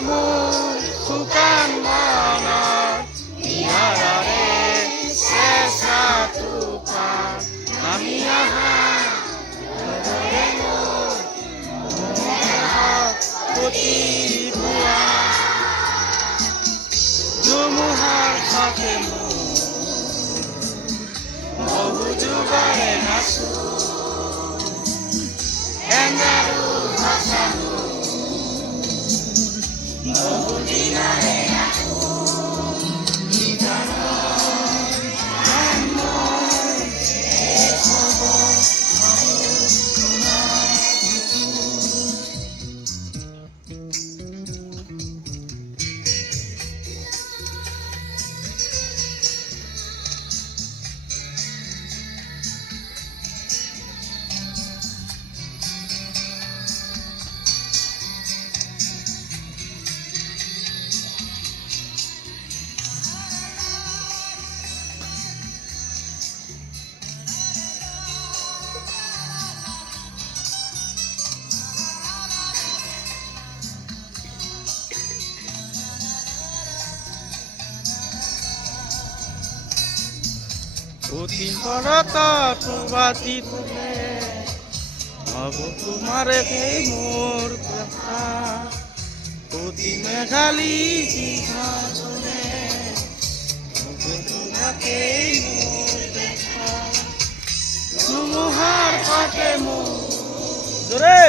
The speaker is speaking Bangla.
মোৰ শুকান মনৰ নিয়াৰে চেঁচা তুফান নামি অহা প্ৰতিপুৱা ধুমুহাৰ সাথে বহু যুগৰে নাচো এন্দাৰো ভাষানো বহু দিনাৰে অতি শরত প্রবাসী তুলে হব তোমার সেই মোর কথা অতি মেঘালী দীঘা চলে হবে তোমাকে মোর দেখা ধুমুহার ফাঁকে মোর জোরে